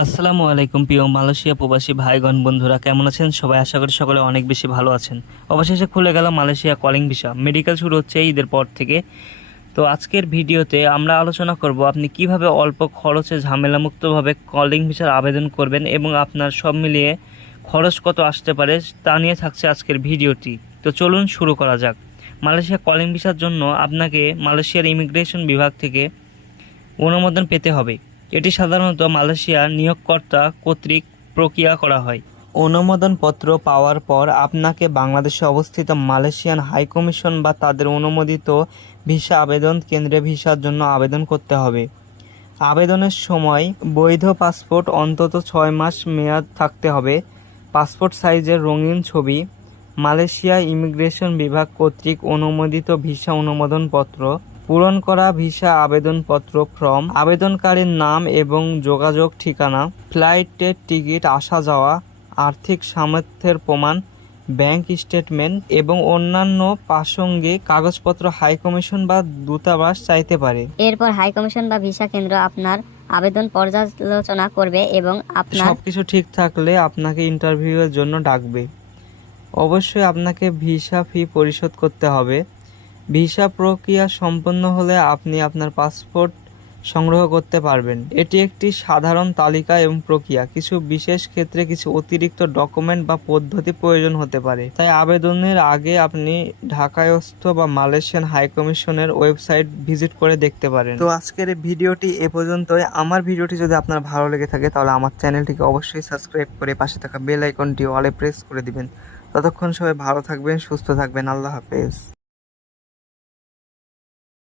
আসসালামু আলাইকুম প্রিয় মালয়েশিয়া প্রবাসী ভাইগণ, বন্ধুরা, কেমন আছেন? সবাই আশা করি সকলে অনেক বেশি ভালো আছেন। অবশেষে খুলে গেল মালয়েশিয়া কলিং ভিসা মেডিকেল শুরু হচ্ছে ঈদের পর থেকে। তো আজকের ভিডিওতে আমরা আলোচনা করব আপনি কীভাবে অল্প খরচে ঝামেলামুক্তভাবে কলিং ভিসার আবেদন করবেন এবং আপনার সব মিলিয়ে খরচ কত আসতে পারে তা নিয়ে থাকছে আজকের ভিডিওটি। তো চলুন শুরু করা যাক। মালয়েশিয়া কলিং ভিসার জন্য আপনাকে মালয়েশিয়ার ইমিগ্রেশন বিভাগ থেকে অনুমোদন পেতে হবে। এটি সাধারণত মালয়েশিয়ার নিয়োগকর্তা কর্তৃক প্রক্রিয়া করা হয়। অনুমোদনপত্র পাওয়ার পর আপনাকে বাংলাদেশে অবস্থিত মালয়েশিয়ান হাই কমিশন বা তাদের অনুমোদিত ভিসা আবেদন কেন্দ্রে ভিসার জন্য আবেদন করতে হবে। আবেদনের সময় বৈধ পাসপোর্ট অন্তত ছয় মাস মেয়াদ থাকতে হবে। পাসপোর্ট সাইজের রঙিন ছবি, মালয়েশিয়া ইমিগ্রেশন বিভাগ কর্তৃক অনুমোদিত ভিসা অনুমোদনপত্র পূরণ করা ভিসা আবেদনপত্র ফর্ম আবেদনকারীর নাম এবং যোগাযোগ ঠিকানা ফ্লাইটের টিকিট আসা যাওয়া আর্থিক সামর্থ্যের প্রমাণ ব্যাংক স্টেটমেন্ট এবং অন্যান্য প্রাসঙ্গিক কাগজপত্র হাই কমিশন বা দূতাবাস চাইতে পারে। এরপর হাই কমিশন বা ভিসা কেন্দ্র আপনার আবেদন পর্যালোচনা করবে এবং আপনার সবকিছু ঠিক থাকলে আপনাকে ইন্টারভিউয়ের জন্য ডাকবে। অবশ্যই আপনাকে ভিসা ফি পরিশোধ করতে হবে। ভিসা প্রক্রিয়া সম্পন্ন হলে আপনি আপনার পাসপোর্ট সংগ্রহ করতে পারবেন। এটি একটি সাধারণ তালিকা এবং প্রক্রিয়া। কিছু বিশেষ ক্ষেত্রে কিছু অতিরিক্ত ডকুমেন্ট বা পদ্ধতি প্রয়োজন হতে পারে। তাই আবেদনের আগে আপনি ঢাকায়স্থ বা মালয়েশিয়ান হাই কমিশনের ওয়েবসাইট ভিজিট করে দেখতে পারেন। তো আজকের ভিডিওটি এ পর্যন্তই। আমার ভিডিওটি যদি আপনার ভালো লেগে থাকে, তাহলে আমার চ্যানেলটিকে অবশ্যই সাবস্ক্রাইব করে পাশে থাকা বেল আইকনটি অলে প্রেস করে দিবেন। ততক্ষণ সবাই ভালো থাকবেন, সুস্থ থাকবেন। আল্লাহ হাফেজ।